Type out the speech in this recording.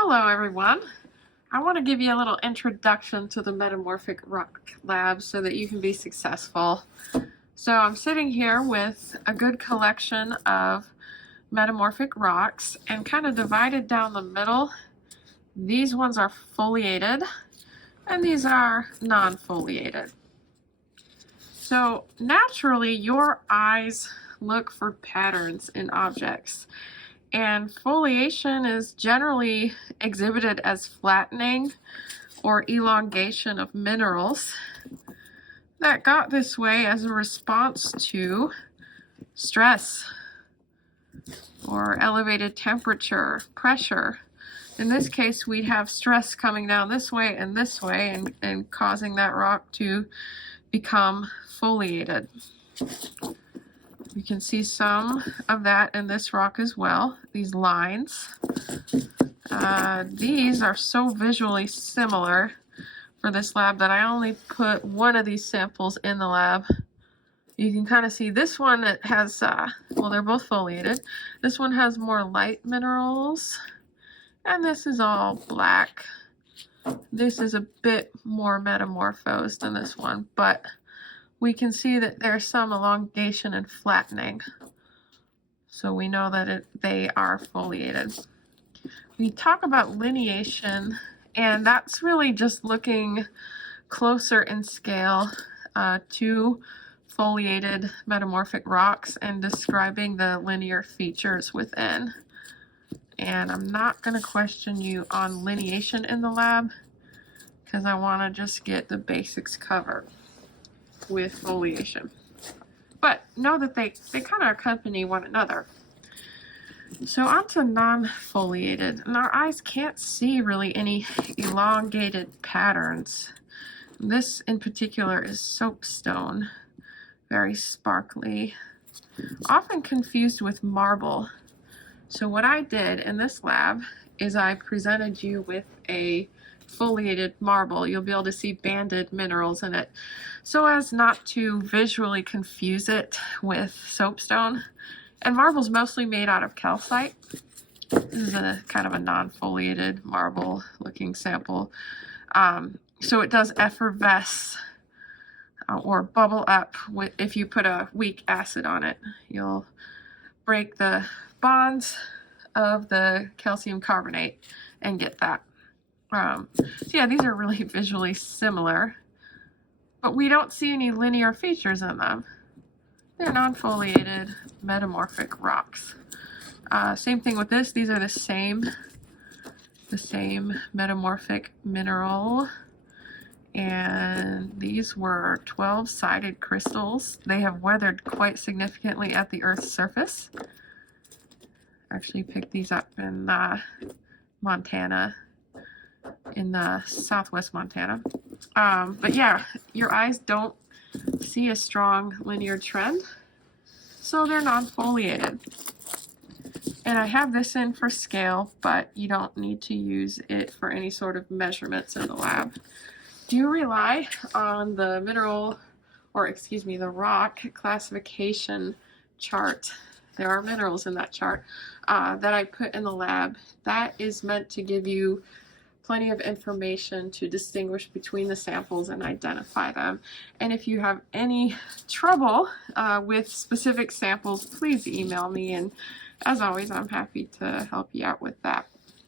Hello everyone. I want to give you a little introduction to the Metamorphic Rock Lab so that you can be successful. So I'm sitting here with a good collection of metamorphic rocks and kind of divided down the middle. These ones are foliated and these are non-foliated. So naturally your eyes look for patterns in objects. And foliation is generally exhibited as flattening or elongation of minerals that got this way as a response to stress or elevated temperature, pressure. In this case, we'd have stress coming down this way and causing that rock to become foliated. You can see some of that in this rock as well, these lines. These are so visually similar for this lab that I only put one of these samples in the lab. You can kind of see this one, it has, well, they're both foliated. This one has more light minerals, and this is all black. This is a bit more metamorphosed than this one, but we can see that there's some elongation and flattening. So we know that they are foliated. We talk about lineation, and that's really just looking closer in scale to foliated metamorphic rocks and describing the linear features within. And I'm not going to question you on lineation in the lab because I want to just get the basics covered with foliation. But know that they kind of accompany one another. So on to non-foliated. And our eyes can't see really any elongated patterns. This in particular is soapstone, very sparkly, often confused with marble. So what I did in this lab is I presented you with a foliated marble. You'll be able to see banded minerals in it so as not to visually confuse it with soapstone. And marble's mostly made out of calcite. This is a kind of a non-foliated marble looking sample. So it does effervesce or bubble up if you put a weak acid on it. You'll break the bonds of the calcium carbonate and get that. So yeah, these are really visually similar, but we don't see any linear features in them. They're non-foliated metamorphic rocks. Same thing with this. These are the same metamorphic mineral, and these were 12-sided crystals. They have weathered quite significantly at the Earth's surface. Actually picked these up in Montana, in southwest Montana. But yeah, your eyes don't see a strong linear trend, so they're non-foliated. And I have this in for scale, but you don't need to use it for any sort of measurements in the lab. Do rely on the mineral, or excuse me, the rock classification chart. There are minerals in that chart that I put in the lab. That is meant to give you plenty of information to distinguish between the samples and identify them. And if you have any trouble with specific samples, please email me, and as always, I'm happy to help you out with that.